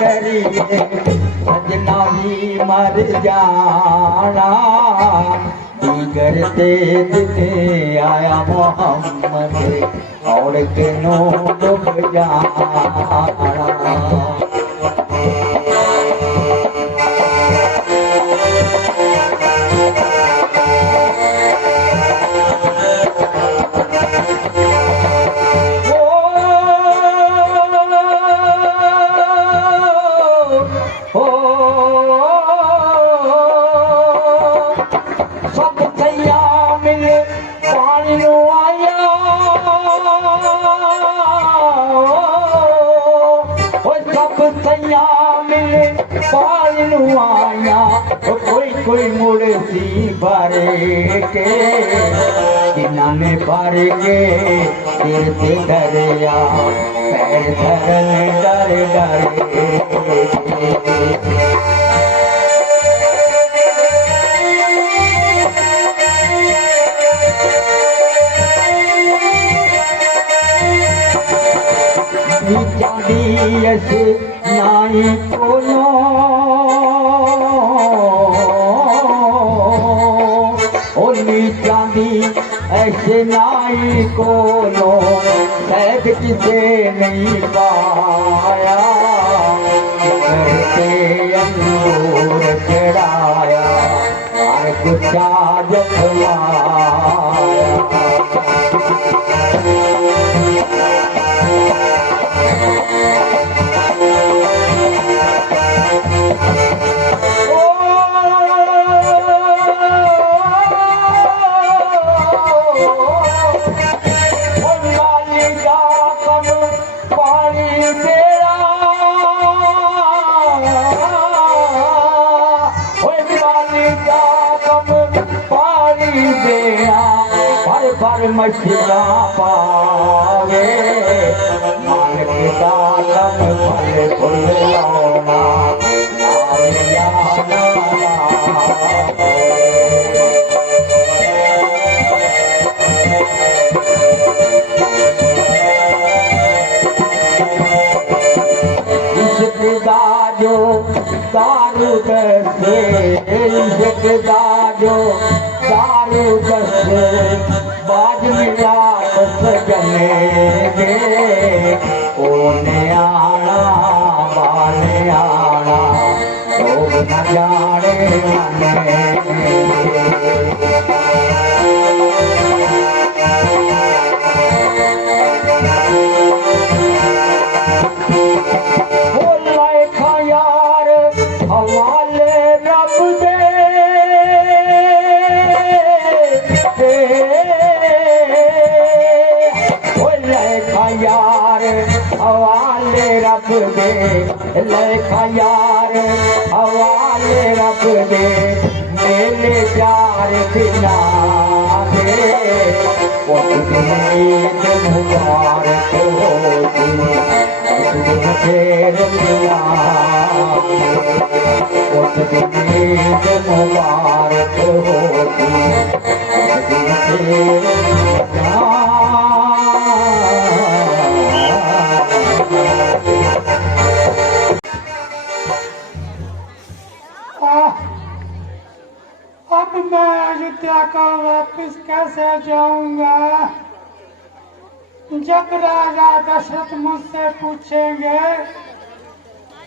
करिए सजना भी मर जाना दीगर ते दिखे आया मोहम्मद और किनो डूब जाना कोई मुड़सी भरे के किनाने भर के तीर्थ दरिया पैर धरन डर डरे नाई कोनो चांदी ऐसे नाई कोनो शायद किसे नहीं पाया करते अंगूर चढ़ाया और कुछ जखवाया मछला पावे मालिक दालम फल फूल लौना दाजो दारू दसे दाजो दारू दसे बाज मिला सजने गे ओने आना बाने आना लोग न जाने यार हवाले रब दे यार हवाले रब दे लेखा यार हवाले रब दे मेरे प्यार बिना दे ईद मुबारक होती फिर मिला ईद मुबारक होती अब मैं अयोध्या को वापिस कैसे जाऊंगा जब राजा दशरथ मुझसे पूछेंगे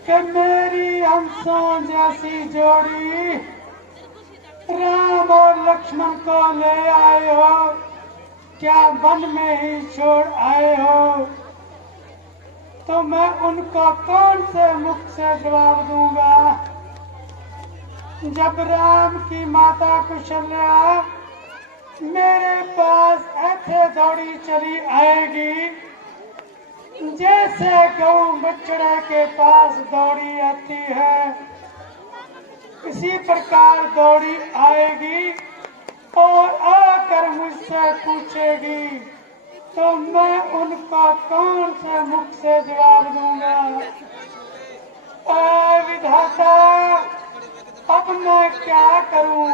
कि मेरी हंसों जैसी जोड़ी राम और लक्ष्मण को ले आए हो क्या वन में ही छोड़ आए हो तो मैं उनको कौन से मुख से जवाब दूंगा। जब राम की माता कुशल्या मेरे पास ऐसे दौड़ी चली आएगी जैसे गऊ बछड़े के पास दौड़ी आती है इसी प्रकार दौड़ी आएगी और आकर मुझसे पूछेगी तो मैं उनको कौन से मुख से जवाब दूंगा। विधाता अब मैं क्या करूं।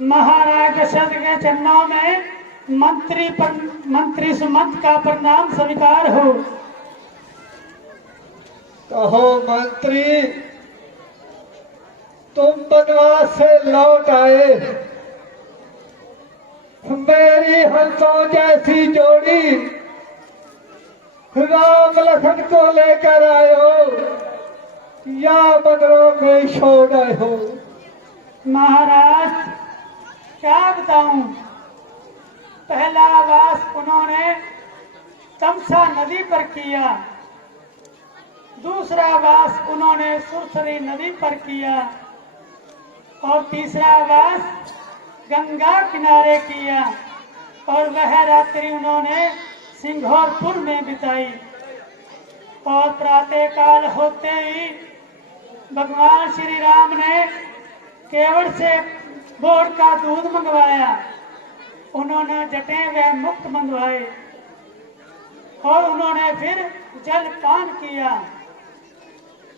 महाराज दशरथ के चरणों में मंत्री सुमंत का प्रणाम स्वीकार हो। कहो मंत्री, तुम वनवास से लौट आए, मेरी हंसों जैसी जोड़ी राम लखन को लेकर आए हो या बंदरों में छोड़ आए हो? महाराज क्या बताऊं, पहला वास उन्होंने तमसा नदी पर किया, दूसरा वास उन्होंने सुरसरी नदी पर किया और तीसरा वास गंगा किनारे किया और वह रात्रि उन्होंने सिंघोरपुर में बिताई। और प्रातः काल होते ही भगवान श्री राम ने केवड़ से बोर का दूध मंगवाया, उन्होंने जटें व मुक्त मंगवाए और उन्होंने फिर जल पान किया।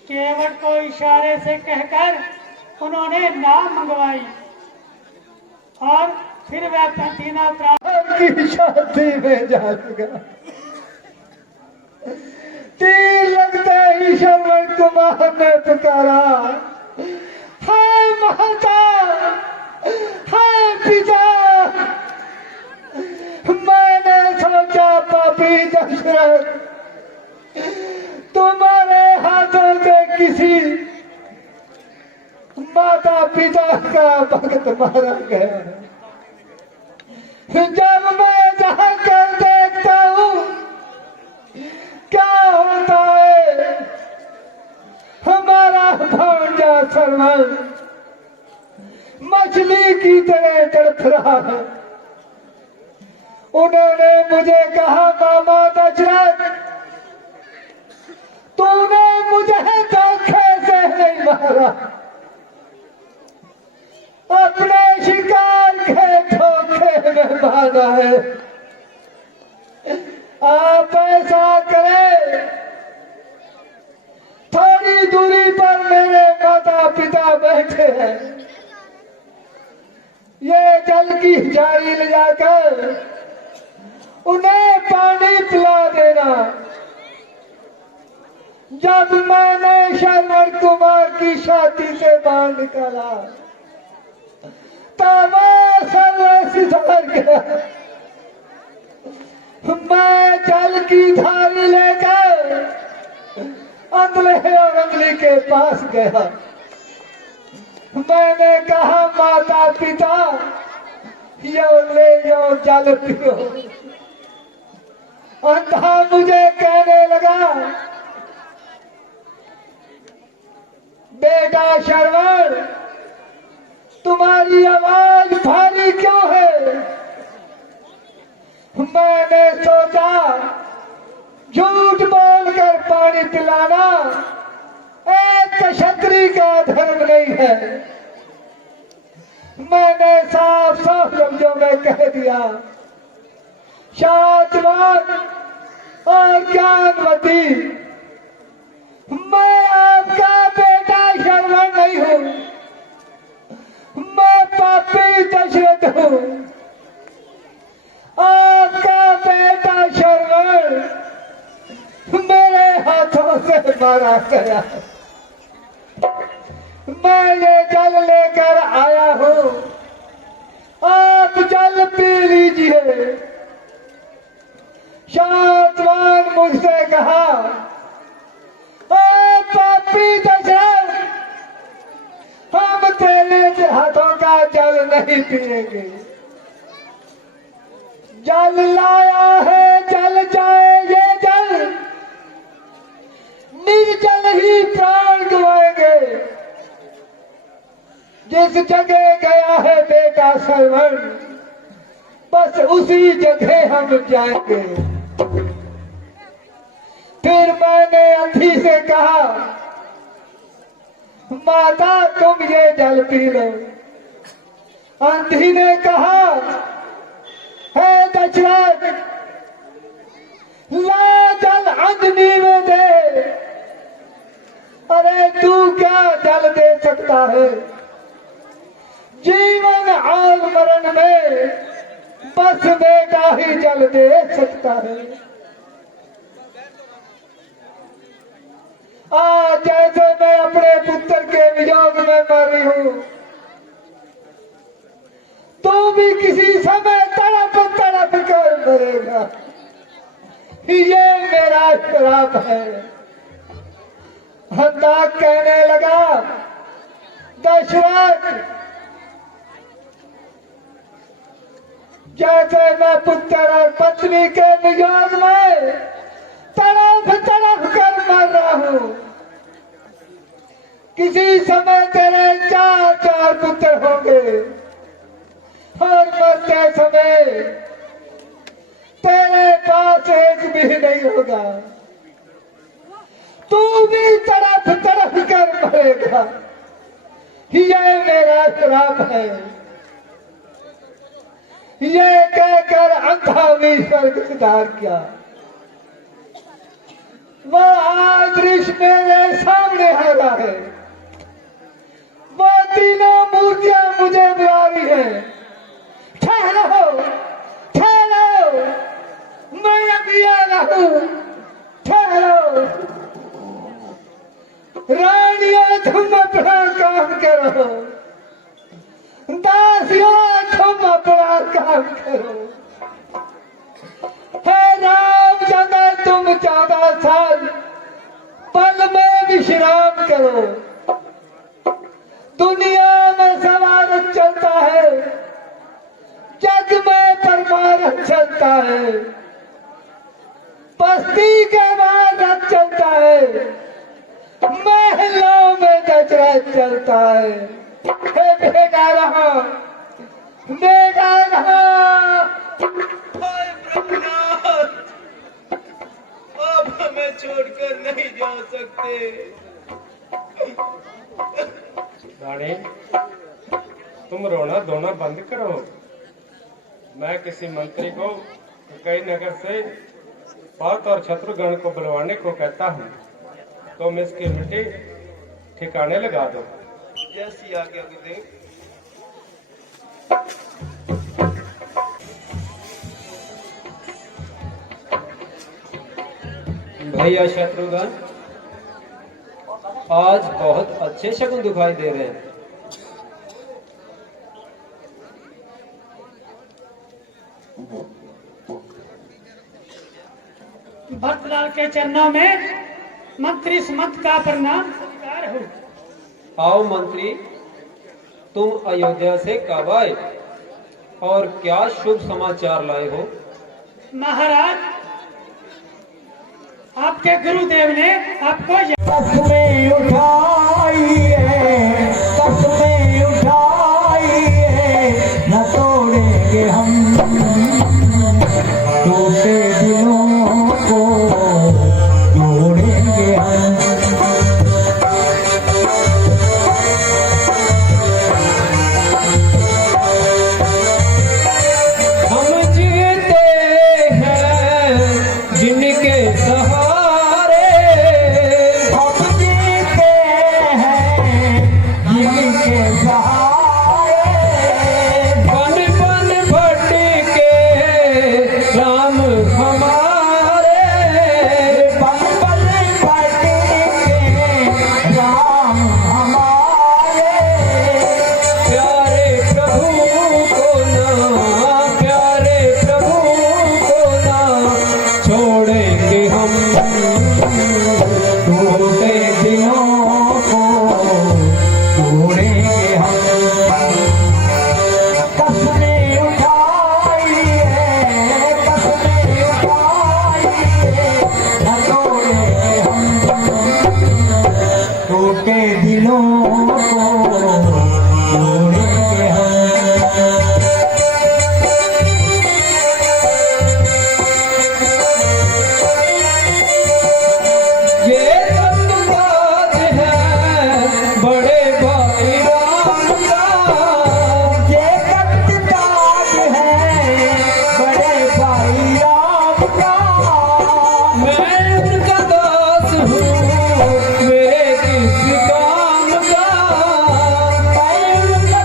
केवड़ को इशारे से कहकर उन्होंने नाव मंगवाई और फिर वह तीनों प्राण की शादी में जा लगा। तीर लगते ही श्रवण कुमार ने पुकारा, हाय माता, हाय पिता। मैंने सोचा पापी दशरथ तुम्हारे हाथों से किसी माता पिता का भक्त मारा गया है। जब मैं जाकर देखता हूँ क्या होता है, हमारा भांजा सरवन मछली की तरह तड़प रहा है। उन्होंने मुझे कहा, मामा दशरथ तूने मुझे धोखे से नहीं मारा, अपने शिकार के धोखे में मारा है। आप ऐसा करें, थोड़ी दूरी पर मेरे माता पिता बैठे हैं, ये जल की जारी ले जाकर उन्हें पानी पिला देना। जब मैंने श्रवण कुमार की छाती से बाण निकाला तब सिधार गया। मैं जल की धारी लेकर अंधले और अंगली के पास गया। मैंने कहा, माता पिता यो ले यो जल पियो। अंधा मुझे कहने लगा, बेटा श्रवण तुम्हारी आवाज भारी क्यों है? मैंने सोचा झूठ बोलकर पानी पिलाना एक क्षत्रिय का धर्म नहीं है। मैंने साफ साफ लफ्जों में कह दिया, शांतवान और ज्ञानवती, मैं आपका बेटा श्रवण नहीं हूं, मैं पापी दशरथ हूं। आपका बेटा श्रवण मेरे हाथों से मारा गया। मैं ये जल लेकर आया हूं, आप जल पी लीजिए। शांतवान मुझसे कहा, पापी दशरथ हम तेरे हाथों का जल नहीं पिएंगे। जल लाया है, जल जाए ये जल, निर्जल ही प्राण गवाएंगे। जिस जगह गया है बेटा श्रवण, बस उसी जगह हम जाएंगे। फिर मैंने अंधी से कहा, माता तुम ये जल पी लो। अंधी ने कहा, हे दशरथ ला जल अंधनी में दे। अरे तू क्या जल दे सकता है? जीवन और मरण में बस बेटा ही जल दे सकता है। आज जैसे मैं अपने पुत्र के वियोग में मरी हूं, तो भी किसी समय तड़प तड़प कर मरेगा। ये मेरा श्राप है। हंताक कहने लगा, दशरथ, जैसे मैं पुत्र और पत्नी के वियोग में तड़प तड़प कर मर रहा हूं, किसी समय तेरे 4 पुत्र होंगे और मरते समय तेरे पास एक भी नहीं होगा। तू भी तड़प तड़प कर मरेगा। ये मेरा श्राप है। ये कहकर अंधा भी स्वर्ग सिधार किया। वह आज दृश्य मेरे सामने आ रहा है। वह तीनों मूर्तियां मुझे बुला रही है। ठहरो, ठहरो, मैं अभी आ रहा हूं। ठहरो, रानियों तुम अपना काम करो, दासियों तुम अपना काम करो। हे राम, जब तुम 14 साल पल में विश्राम करो। दुनिया में सवारत चलता है, जग में परमारथ चलता है, बस्ती के बाद रथ चलता है, महलों में दशरथ चलता है। हे बेटा रहा, बेटा रहा। अब हमें छोड़कर नहीं जा सकते। रानी, तुम रोना धोना बंद करो। मैं किसी मंत्री को कई नगर से पात और शत्रुगण को बुलवाने को कहता हूँ। तुम इसकी मिट्टी ठिकाने लगा दो। जैसी आज्ञा गुरुदेव। भैया शत्रुघ्न, आज बहुत अच्छे शगुन दिखाई दे रहे हैं। भरतलाल के चरणों में मंत्री सुमंत का प्रणाम स्वीकार हो। आओ मंत्री, तुम अयोध्या से कब आए और क्या शुभ समाचार लाए हो? महाराज, आपके गुरुदेव ने आपको कसमें उठाइए, कसमें उठाइए, न तोड़ेंगे हम टूटे दिलों को, जोड़ेंगे हम। हम जीते हैं जिनके सहारे, हम जीते हैं जिनके सहारे, बन बन भटके राम हमारे, बन बन भटके राम हमारे। प्यारे प्रभु को ना, प्यारे प्रभु को ना छोड़ेंगे हम, टूटे दिलों को जोड़ेंगे हम। कसमें उठाइए, कसमें उठाइए, न तोड़ेंगे हम टूटे दिलों को, जोड़ेंगे हम। ये रंगबाज है बड़े भाई राम का, ये कटकाज है बड़े भाई राम का। मैं उनका दास हूँ, मेरे किस काम का। मैं उनका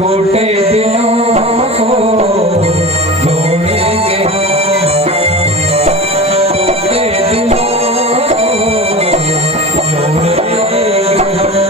टूटे दिलों को जोड़ेंगे हम, टूटे दिलों को जोड़ेंगे हम।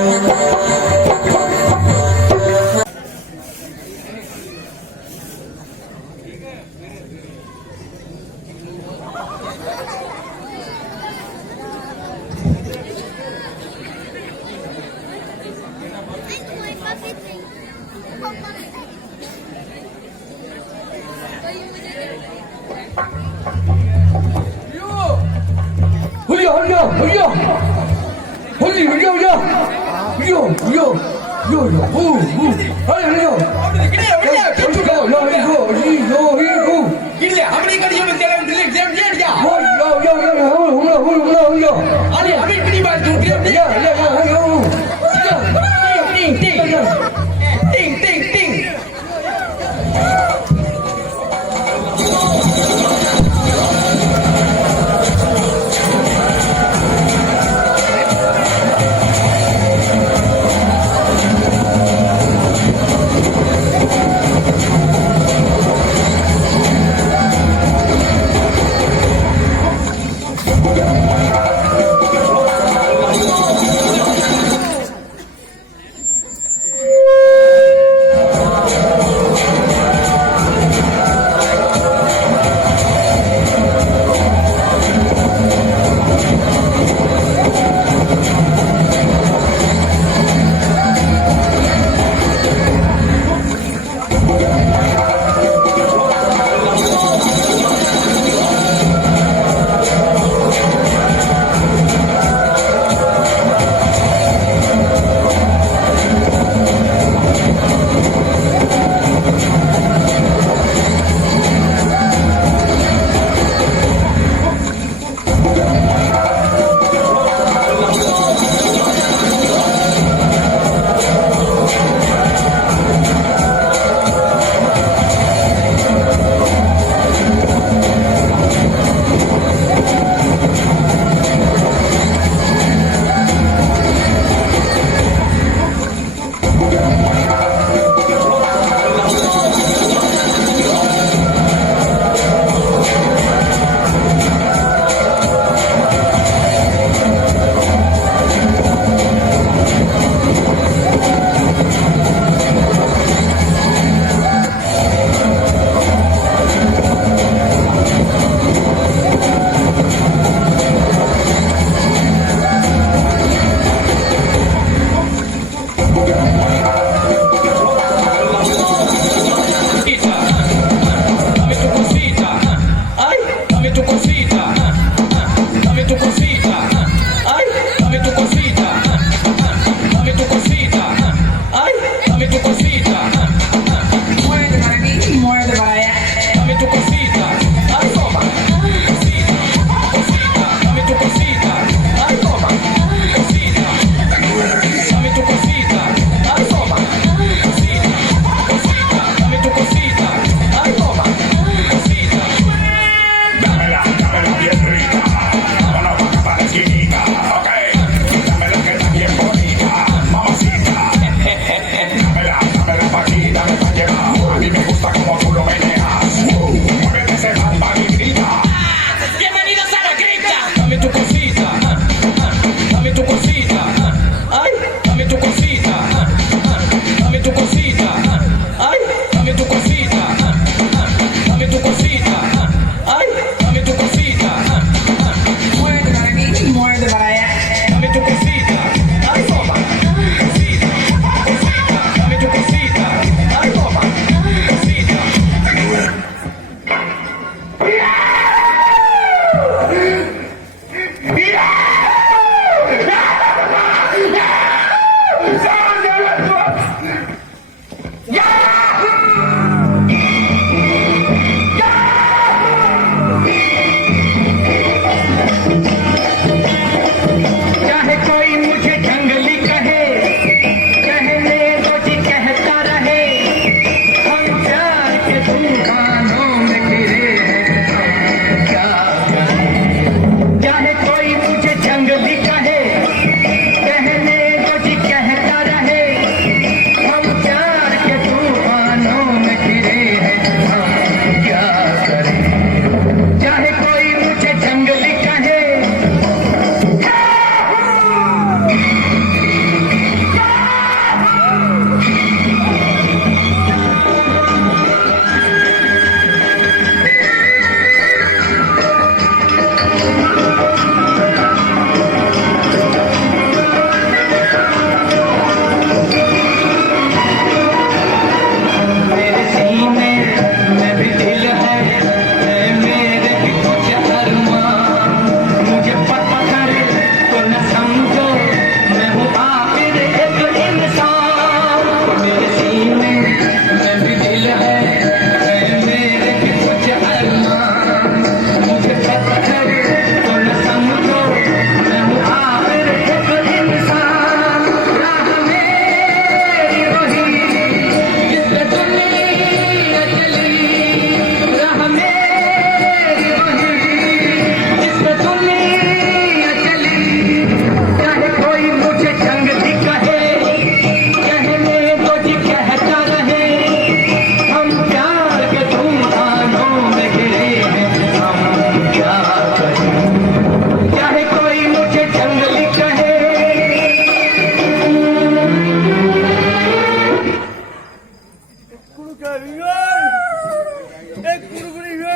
एक कुरकुरी है।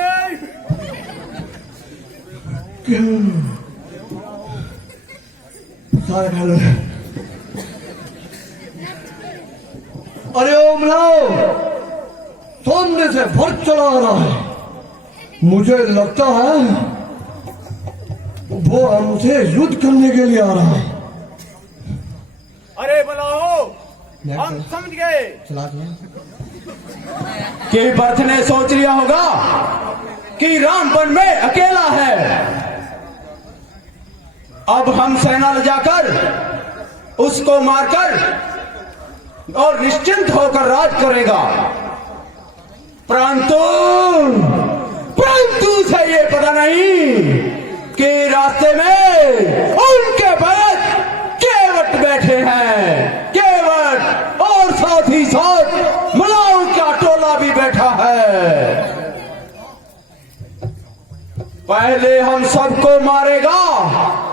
सारा खा लो। अरे ओम लाओ, सामने से भर चला आ रहा है। मुझे लगता है वो हमसे युद्ध करने के लिए आ रहा है। अरे बुलाओ, हम समझ गए चला चला। कि भरत ने सोच लिया होगा कि रामवन में अकेला है। अब हम सेना ले जाकर उसको मारकर और निश्चिंत होकर राज करेगा। परंतु उसे ये पता नहीं कि रास्ते में उनके भरत केवट बैठे हैं, केवट, और साथ ही साथ मलाऊ का टोला भी बैठा है। पहले हम सबको मारेगा,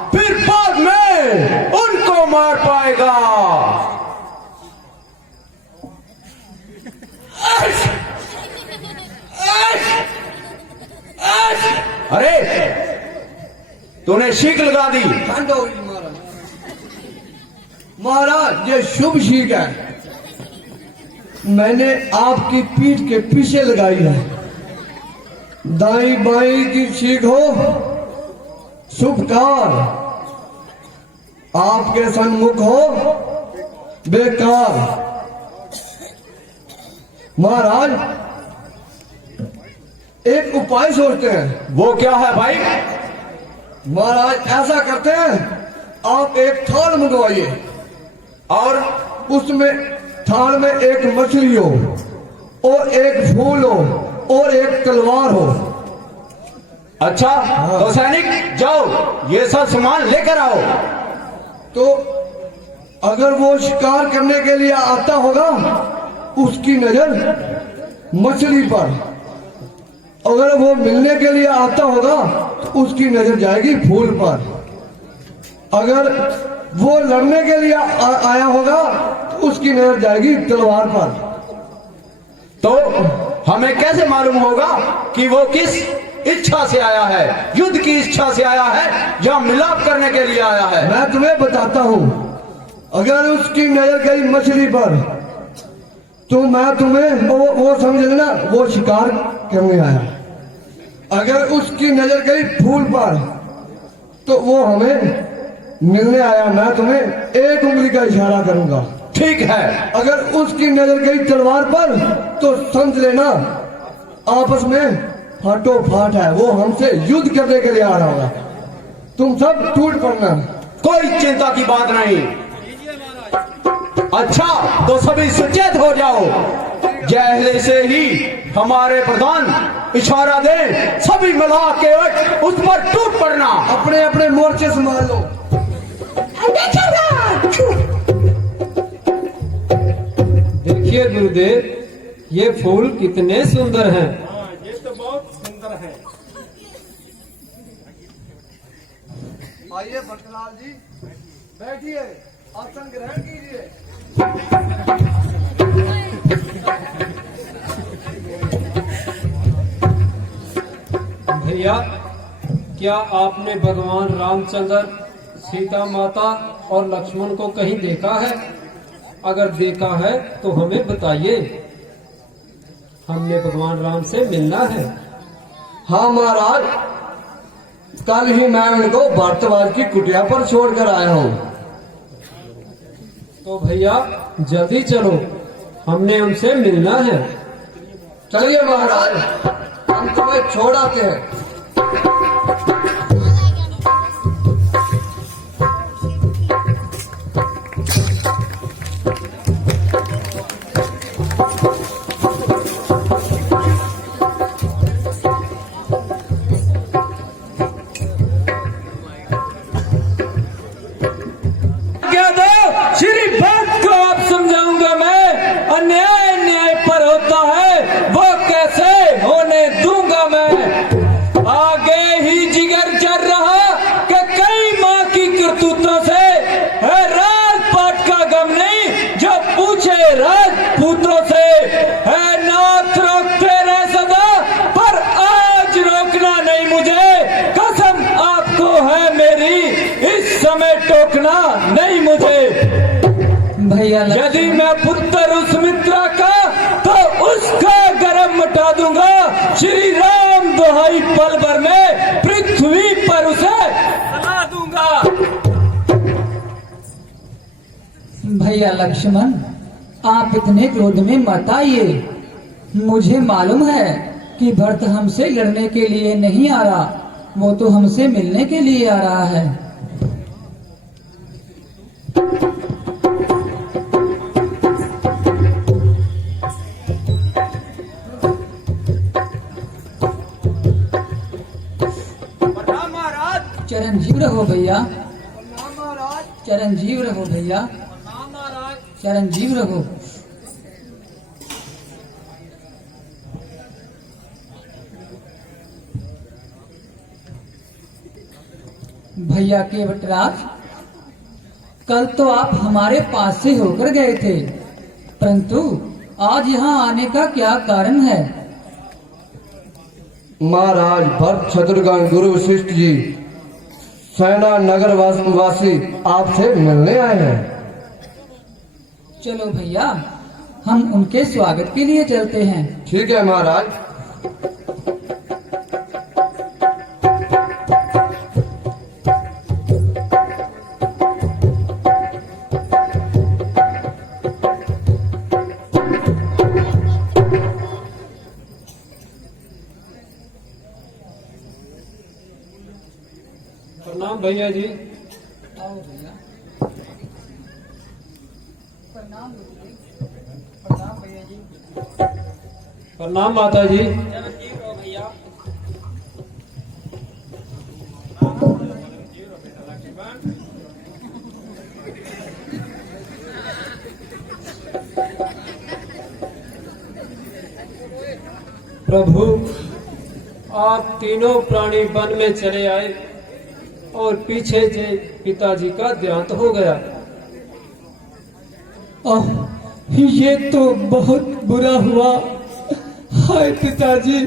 फिर बाद में उनको मार पाएगा। अरे तूने शीख लगा दी। महाराज ये शुभ शीख है, मैंने आपकी पीठ के पीछे लगाई है। दाई बाई की शीख हो शुभ कार, आपके सन्मुख हो बेकार। महाराज एक उपाय सोचते हैं। वो क्या है भाई? महाराज ऐसा करते हैं, आप एक थाल मंगवाइए और उसमें थाल में एक मछली हो और एक फूल हो और एक तलवार हो। अच्छा तो सैनिक जाओ, ये सब सामान लेकर आओ। तो अगर वो शिकार करने के लिए आता होगा, उसकी नजर मछली पर। अगर वो मिलने के लिए आता होगा तो उसकी नजर जाएगी फूल पर। अगर वो लड़ने के लिए आया होगा तो उसकी नजर जाएगी तलवार पर। तो हमें कैसे मालूम होगा कि वो किस इच्छा से आया है? युद्ध की इच्छा से आया है या मिलाप करने के लिए आया है? मैं तुम्हें बताता हूं। अगर उसकी नजर गई मछली पर तो मैं तुम्हें वो समझ लेना वो शिकार करने आया। अगर उसकी नजर गई फूल पर तो वो हमें मिलने आया। मैं तुम्हें एक उंगली का इशारा करूंगा। ठीक है। अगर उसकी नजर गई तलवार पर तो समझ लेना आपस में फाटो फाट है, वो हमसे युद्ध करने के लिए आ रहा होगा। तुम सब टूट पड़ना, कोई चिंता की बात नहीं। अच्छा तो सभी सचेत हो जाओ। जैसे से ही हमारे प्रधान इशारा दे, सभी मिला के उस पर टूट पड़ना। अपने अपने मोर्चे संभाल लो। देखिए गुरुदेव, ये फूल कितने सुंदर हैं। ये तो बहुत सुंदर है। आइए भट्टलाल जी, बैठिए, आसन ग्रहण कीजिए। भैया, क्या आपने भगवान रामचंद्र, सीता माता और लक्ष्मण को कहीं देखा है? अगर देखा है तो हमें बताइए, हमने भगवान राम से मिलना है। हाँ महाराज, कल ही मैं उनको भारतवाज की कुटिया पर छोड़कर आया हूँ। तो भैया जल्दी चलो, हमने उनसे मिलना है। चलिए महाराज, हम तुम्हें छोड़ आते हैं। श्री भक्त को आप समझाऊंगा मैं, अन्याय न्याय पर होता है वो कैसे होने दूंगा मैं। भैया यदि मैं पुत्र उस मित्रा का तो उसका गर्म मिटा दूंगा। श्री राम दुहाई पल भर में पृथ्वी पर उसे जला दूंगा। भैया लक्ष्मण, आप इतने क्रोध में मत आइए। मुझे मालूम है कि भरत हमसे लड़ने के लिए नहीं आ रहा, वो तो हमसे मिलने के लिए आ रहा है। चिरंजीव रहो भैया, चिरंजीव रहो भैया, चिरंजीव रहो। भैया केवटराज, कल तो आप हमारे पास से होकर गए थे, परंतु आज यहाँ आने का क्या कारण है? महाराज भरत शत्रुघ्न गुरु वशिष्ठ जी सेना नगर वासी आपसे मिलने आए हैं। चलो भैया, हम उनके स्वागत के लिए चलते हैं। ठीक है महाराज। प्रणाम भैया जी। आओ भैया। प्रणाम भैया जी। प्रणाम माता जी। प्रभु, आप तीनों प्राणी वन में चले आए और पीछे से पिताजी का देहांत हो गया। ये तो बहुत बुरा हुआ। हाय पिताजी,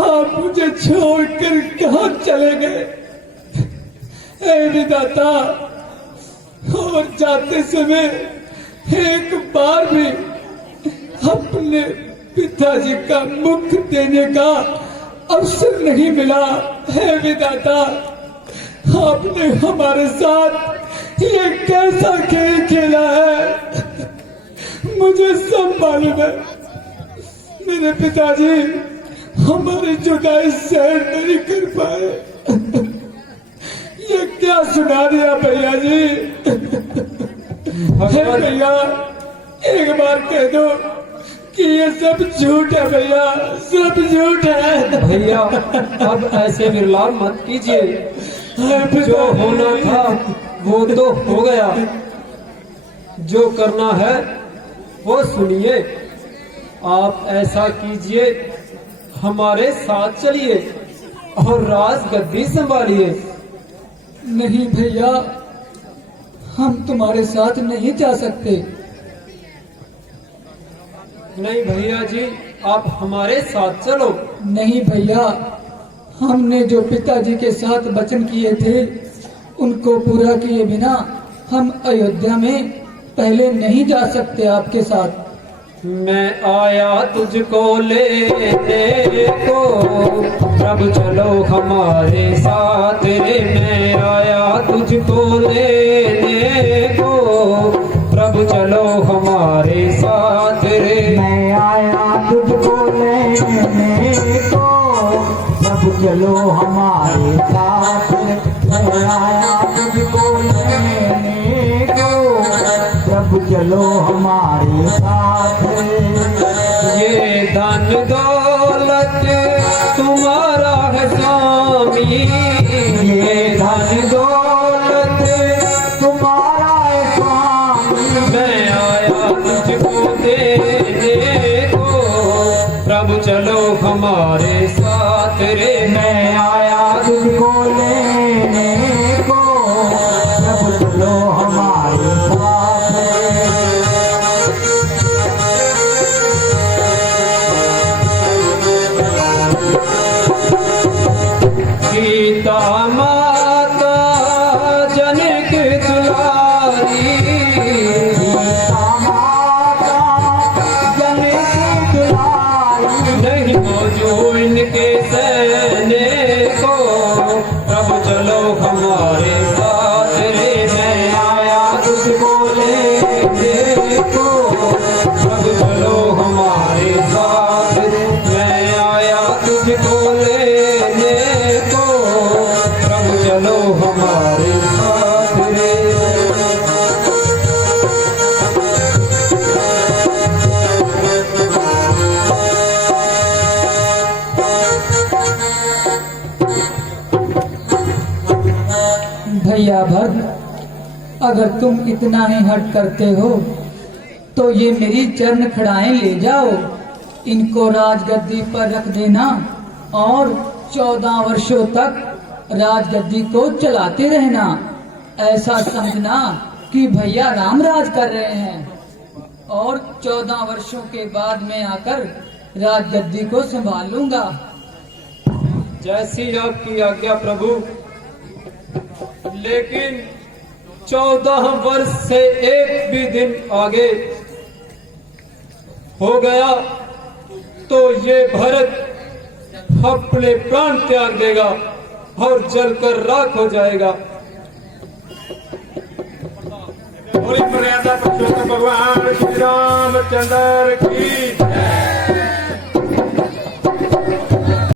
आप मुझे छोड़कर कहाँ चले गए? हे विधाता, और जाते समय एक बार भी अपने पिताजी का मुख देने का अवसर नहीं मिला। हे विधाता, आपने हमारे साथ ये कैसा खेल खेला है? मुझे सब मालूम है। मेरे पिताजी हमारी जुदाई सहन नहीं कर पाए। ये क्या सुना दिया भैया जी? हे भैया, एक बार कह दो कि ये सब झूठ है भैया, सब झूठ है। भैया, अब ऐसे विलाप मत कीजिए। जो होना था वो तो हो गया, जो करना है वो सुनिए। आप ऐसा कीजिए, हमारे साथ चलिए और राज गद्दी संभालिए। नहीं भैया, हम तुम्हारे साथ नहीं जा सकते। नहीं भैया जी, आप हमारे साथ चलो। नहीं भैया, हमने जो पिताजी के साथ वचन किए थे उनको पूरा किए बिना हम अयोध्या में पहले नहीं जा सकते आपके साथ। मैं आया तुझको लेने को, प्रभु चलो हमारे साथ रे। मैं आया तुझको लेने को, प्रभु चलो हमारे साथ रे। मैं आया तुझको लेने को, प्रभु चलो हमारे साथ। मैं आया तुझको लेने को, प्रभु चलो हमारे साथ। ये धन दौलत तुम्हारा है स्वामी, ये धन दौलत तुम्हारा है स्वामी। मैं आया तुझको देने को, प्रभु चलो हमारे साथ रे। मैं आया तुझको लेने को, प्रभु चलो हमारे साथ। सीता माता जनक दुलारी, सीता इनके सैनिकों, प्रभु चलो हमारे साथ रे। मैं आया तुझको लेने को, प्रभु चलो हमारे साथ रे। मैं आया तुझको लेने को, प्रभु चलो हमारे साथ रे। भैया भक्त, अगर तुम इतना ही हट करते हो तो ये मेरी चरण खड़ाएं ले जाओ, इनको राजगद्दी पर रख देना और 14 वर्षों तक राजगद्दी को चलाते रहना। ऐसा समझना कि भैया राम राज कर रहे हैं और 14 वर्षों के बाद मैं आकर राजगद्दी को संभाल लूंगा। जैसी आपकी आज्ञा प्रभु, लेकिन 14 वर्ष से एक भी दिन आगे हो गया तो ये भरत अपने प्राण त्याग देगा और जलकर राख हो जाएगा। और मर्यादा पुरुषोत्तम भगवान श्री रामचंद्र की